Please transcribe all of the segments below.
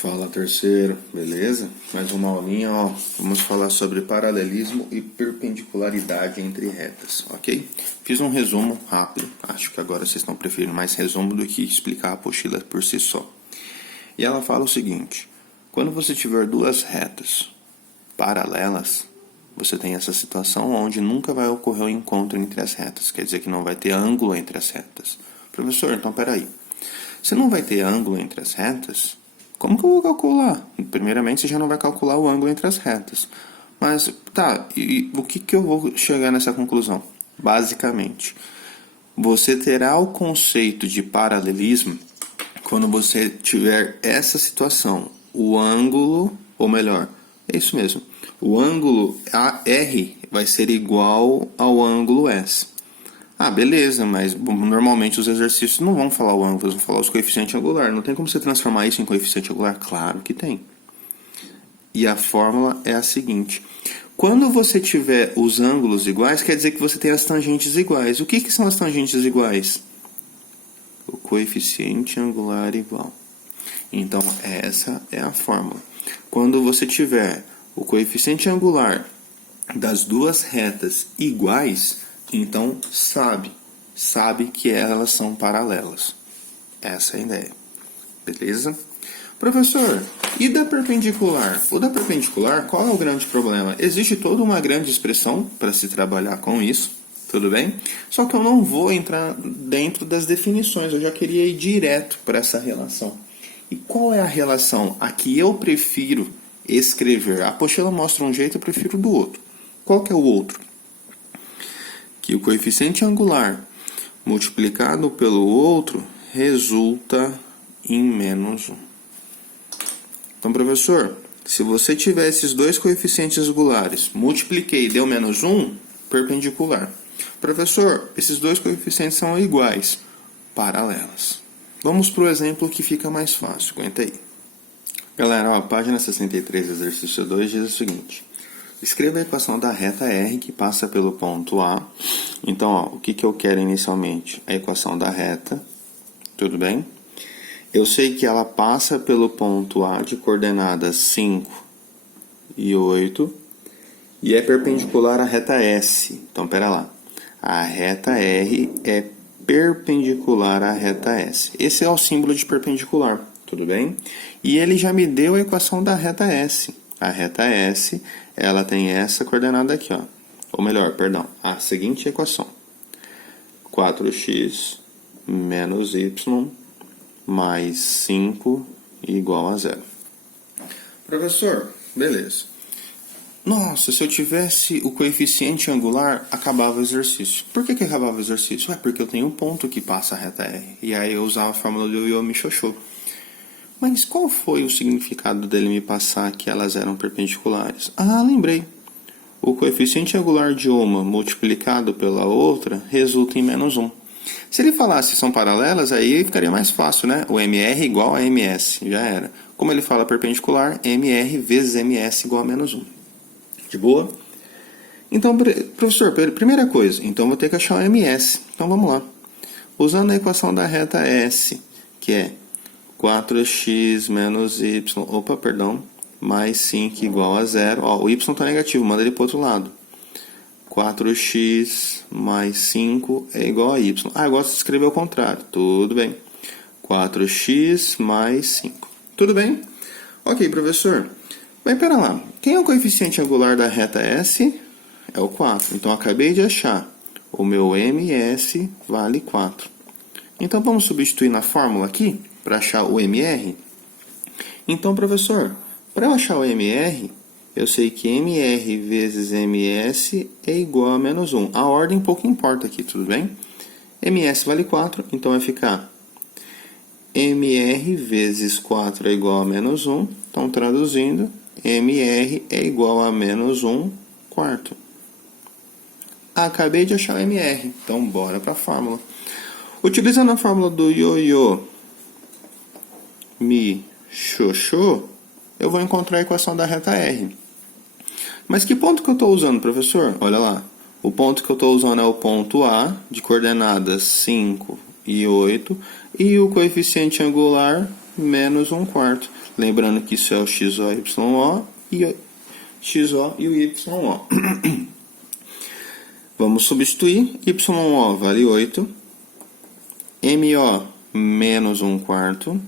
Fala, terceiro, beleza? Mais uma aulinha, ó. Vamos falar sobre paralelismo e perpendicularidade entre retas, ok? Fiz um resumo rápido, acho que agora vocês estão preferindo mais resumo do que explicar a apostila por si só. E ela fala o seguinte: quando você tiver duas retas paralelas, você tem essa situação onde nunca vai ocorrer o encontro entre as retas, quer dizer que não vai ter ângulo entre as retas. Professor, então peraí, se não vai ter ângulo entre as retas, como que eu vou calcular? Primeiramente, você já não vai calcular o ângulo entre as retas. Mas, tá, e o que eu vou chegar nessa conclusão? Basicamente, você terá o conceito de paralelismo quando você tiver essa situação. O ângulo, ou melhor, é isso mesmo, o ângulo AR vai ser igual ao ângulo S. Ah, beleza, mas normalmente os exercícios não vão falar o ângulo, eles vão falar os coeficientes angulares. Não tem como você transformar isso em coeficiente angular? Claro que tem. E a fórmula é a seguinte: quando você tiver os ângulos iguais, quer dizer que você tem as tangentes iguais. O que são as tangentes iguais? O coeficiente angular igual. Então, essa é a fórmula. Quando você tiver o coeficiente angular das duas retas iguais, então sabe que elas são paralelas. Essa é a ideia. Beleza? Professor, e da perpendicular? O da perpendicular, qual é o grande problema? Existe toda uma grande expressão para se trabalhar com isso, tudo bem? Só que eu não vou entrar dentro das definições, eu já queria ir direto para essa relação. E qual é a relação a que eu prefiro escrever? A apostila mostra um jeito, eu prefiro do outro. Qual que é o outro? Que o coeficiente angular multiplicado pelo outro resulta em menos 1. Então, professor, se você tiver esses dois coeficientes angulares, multipliquei e deu menos 1, perpendicular. Professor, esses dois coeficientes são iguais, paralelas. Vamos para o exemplo que fica mais fácil, aguenta aí. Galera, ó, página 63, exercício 2, diz o seguinte: escreva a equação da reta R que passa pelo ponto A. Então, ó, o que eu quero inicialmente? A equação da reta, tudo bem? Eu sei que ela passa pelo ponto A de coordenadas 5 e 8 e é perpendicular à reta S. Então, pera lá. A reta R é perpendicular à reta S. Esse é o símbolo de perpendicular, tudo bem? E ele já me deu a equação da reta S. A reta S, ela tem essa coordenada aqui, ó. Ou melhor, perdão, a seguinte equação: 4x menos y mais 5 igual a 0. Professor, beleza. Nossa, se eu tivesse o coeficiente angular, acabava o exercício. Por que acabava o exercício? Porque eu tenho um ponto que passa a reta R. E aí eu usava a fórmula do Yomi-Xoxô. Mas qual foi o significado dele me passar que elas eram perpendiculares? Ah, lembrei. O coeficiente angular de uma multiplicado pela outra resulta em menos 1. Se ele falasse são paralelas, aí ficaria mais fácil, né? O MR igual a MS, já era. Como ele fala perpendicular, MR vezes MS igual a menos 1. De boa? Então, professor, primeira coisa, então vou ter que achar o MS. Então vamos lá. Usando a equação da reta S, que é 4x menos y, mais 5 igual a 0. Ó, o y está negativo, manda ele para o outro lado. 4x mais 5 é igual a y. Ah, eu gosto de escrever ao contrário. Tudo bem. 4x mais 5. Tudo bem? Ok, professor. Mas pera lá. Quem é o coeficiente angular da reta S? É o 4. Então, eu acabei de achar. O meu MS vale 4. Então, vamos substituir na fórmula aqui para achar o MR? Então, professor, para eu achar o MR, eu sei que MR vezes MS é igual a menos 1. A ordem pouco importa aqui, tudo bem? MS vale 4, então vai ficar MR vezes 4 é igual a menos 1. Então, traduzindo, MR é igual a menos 1 quarto. Acabei de achar o MR, então bora para a fórmula. Utilizando a fórmula do Yomi-Xoxô, eu vou encontrar a equação da reta R. Mas que ponto que eu estou usando, professor? Olha lá. O ponto que eu estou usando é o ponto A, de coordenadas 5 e 8. E o coeficiente angular menos 1/4. Lembrando que isso é o XO, YO e XO e o YO. Vamos substituir. YO vale 8. MO menos 1/4.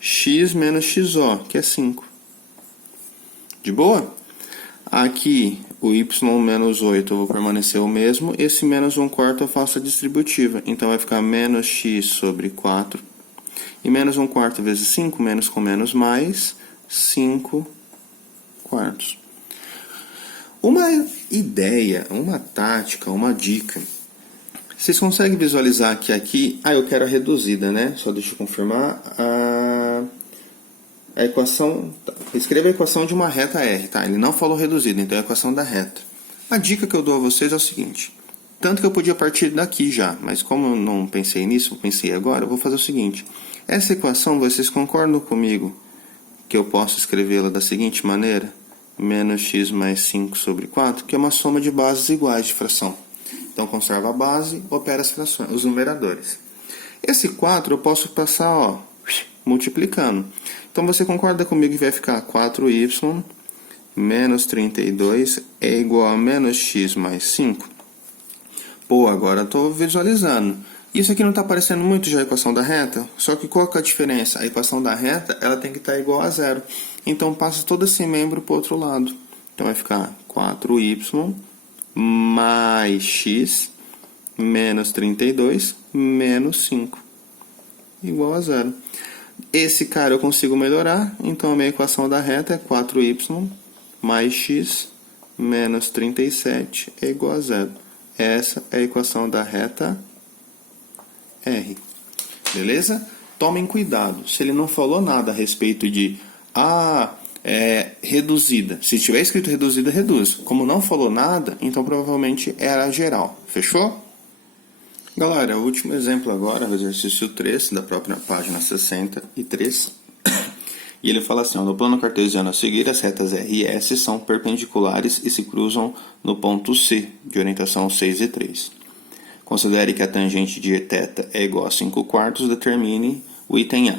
X menos XO, que é 5. De boa? Aqui, o y menos 8 eu vou permanecer o mesmo. Esse menos 1/4 eu faço a distributiva. Então, vai ficar menos x sobre 4. E menos 1/4 vezes 5, menos com menos mais, 5/4. Uma ideia, uma tática, uma dica. Vocês conseguem visualizar que aqui... eu quero a reduzida, né? Só deixa eu confirmar. A equação... Escreva a equação de uma reta R, tá? Ele não falou reduzida, então é a equação da reta. A dica que eu dou a vocês é o seguinte. Tanto que eu podia partir daqui já, mas como eu não pensei nisso, eu pensei agora, eu vou fazer o seguinte. Essa equação, vocês concordam comigo que eu posso escrevê-la da seguinte maneira? Menos x mais 5 sobre 4, que é uma soma de bases iguais de fração. Então, conserva a base, opera as frações, os numeradores. Esse 4 eu posso passar, multiplicando. Então, você concorda comigo que vai ficar 4y menos 32 é igual a menos x mais 5? Pô, agora eu estou visualizando. Isso aqui não está parecendo muito já a equação da reta? Só que qual que é a diferença? A equação da reta ela tem que estar igual a zero. Então, passa todo esse membro para o outro lado. Então, vai ficar 4y mais x menos 32 menos 5 igual a zero. Esse cara eu consigo melhorar, então a minha equação da reta é 4y mais x menos 37 é igual a zero. Essa é a equação da reta R. Beleza? Tomem cuidado. Se ele não falou nada a respeito de reduzida. Se tiver escrito reduzida, reduz. Como não falou nada, então provavelmente era geral. Fechou? Galera, o último exemplo agora, o exercício 3, da própria página 63. E ele fala assim, no plano cartesiano a seguir, as retas R e S são perpendiculares e se cruzam no ponto C, de orientação 6 e 3. Considere que a tangente de θ é igual a 5/4, determine o item A.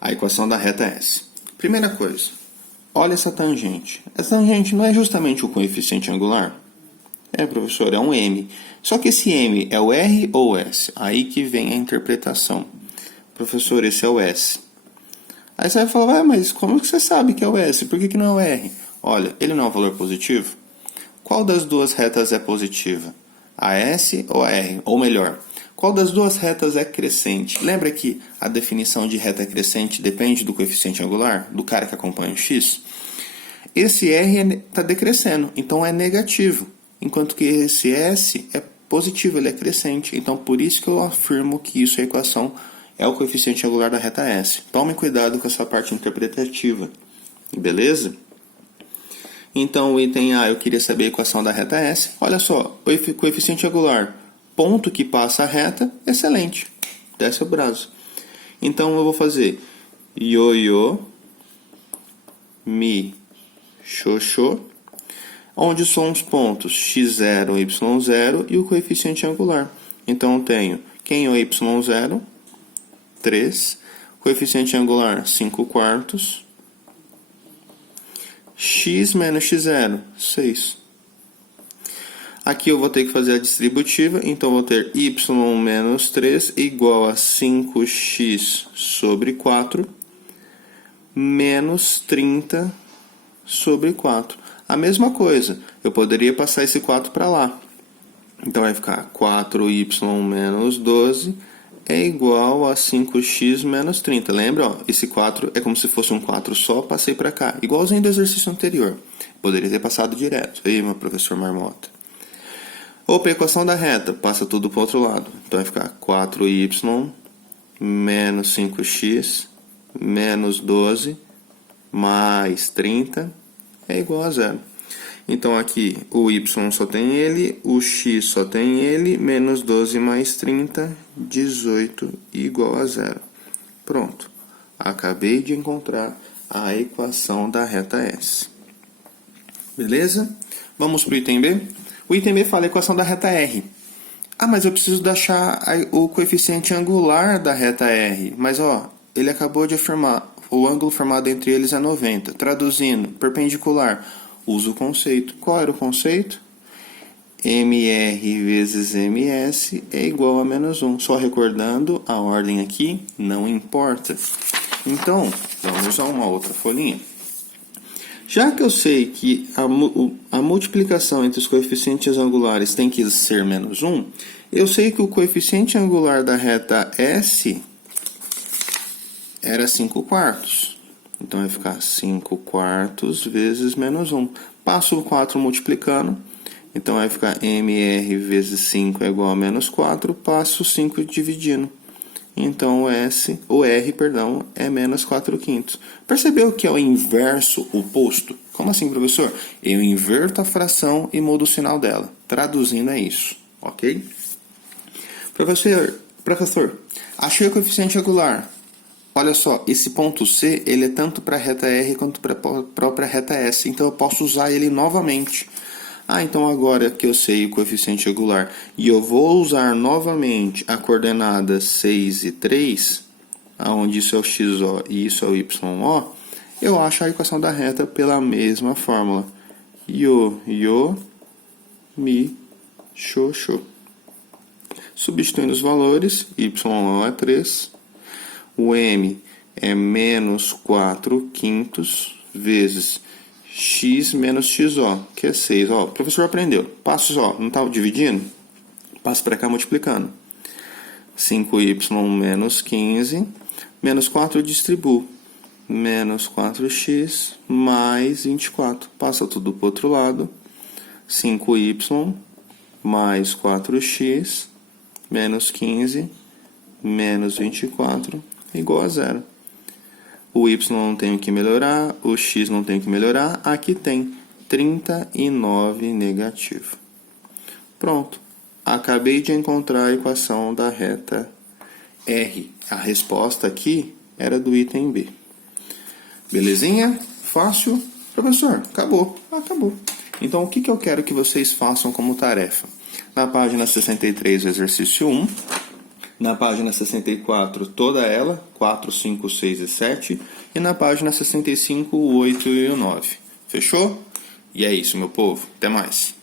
A equação da reta S. Primeira coisa, olha essa tangente. Essa tangente não é justamente o coeficiente angular? Professor, é um M. Só que esse M é o R ou o S? Aí que vem a interpretação. Professor, esse é o S. Aí você vai falar, mas como que você sabe que é o S? Por que não é o R? Olha, ele não é um valor positivo? Qual das duas retas é positiva? A S ou a R? Ou melhor, qual das duas retas é crescente? Lembra que a definição de reta crescente depende do coeficiente angular? Do cara que acompanha o x? Esse R está decrescendo, então é negativo. Enquanto que esse S é positivo, ele é crescente. Então, por isso que eu afirmo que isso é a equação, é o coeficiente angular da reta S. Tome cuidado com essa parte interpretativa. Beleza? Então, o item A, eu queria saber a equação da reta S. Olha só, o coeficiente angular, ponto que passa a reta, excelente. Desce o braço. Então, eu vou fazer ioiô, mi, xoxô, onde são os pontos x0, y0 e o coeficiente angular. Então, eu tenho, quem é o y0? 3. Coeficiente angular, 5/4. X menos x0, 6. Aqui eu vou ter que fazer a distributiva, então eu vou ter y menos 3 igual a 5x sobre 4 menos 30 sobre 4. A mesma coisa, eu poderia passar esse 4 para lá. Então vai ficar 4y menos 12 é igual a 5x menos 30. Lembra? Ó, esse 4 é como se fosse um 4 só, passei para cá. Igualzinho do exercício anterior. Poderia ter passado direto. Aí, meu professor Marmota. Opa, equação da reta. Passa tudo para o outro lado. Então vai ficar 4y menos 5x menos 12 mais 30 é igual a zero. Então aqui o y só tem ele, o x só tem ele, menos 12 mais 30, 18 igual a zero. Pronto. Acabei de encontrar a equação da reta S. Beleza? Vamos para o item B? O item B fala a equação da reta R. Ah, mas eu preciso achar o coeficiente angular da reta R. Mas, ó, ele acabou de afirmar, o ângulo formado entre eles é 90. Traduzindo, perpendicular, usa o conceito. Qual era o conceito? MR vezes MS é igual a menos 1. Só recordando, a ordem aqui não importa. Então, vamos usar uma outra folhinha. Já que eu sei que a multiplicação entre os coeficientes angulares tem que ser menos 1, eu sei que o coeficiente angular da reta S era 5 quartos. Então vai ficar 5 quartos vezes menos 1. Passo o 4 multiplicando. Então vai ficar MR vezes 5 é igual a menos 4. Passo o 5 dividindo. Então o R é menos 4 quintos. Percebeu que é o inverso oposto? Como assim, professor? Eu inverto a fração e mudo o sinal dela. Traduzindo é isso, ok? Professor, achei o coeficiente angular. Olha só, esse ponto C, ele é tanto para a reta R quanto para a própria reta S. Então eu posso usar ele novamente. Ah, então agora que eu sei o coeficiente angular e eu vou usar novamente a coordenada 6 e 3, onde isso é o XO e isso é o YO, eu acho a equação da reta pela mesma fórmula. Yo, mi, xô. Substituindo os valores, YO é 3, o M é menos 4 quintos vezes x menos xo, que é 6. Ó, o professor aprendeu. Passos, ó, não estava dividindo? Passo para cá multiplicando. 5y menos 15, menos 4 eu distribuo. Menos 4x mais 24. Passa tudo para o outro lado. 5y mais 4x menos 15 menos 24 igual a 0. O y não tem que melhorar, o x não tem que melhorar, aqui tem 39 negativo. Pronto, acabei de encontrar a equação da reta R. A resposta aqui era do item B. Belezinha? Fácil? Professor, acabou. Acabou. Então, o que eu quero que vocês façam como tarefa? Na página 63, o exercício 1. Na página 64, toda ela, 4, 5, 6 e 7. E na página 65, o 8 e o 9. Fechou? E é isso, meu povo. Até mais.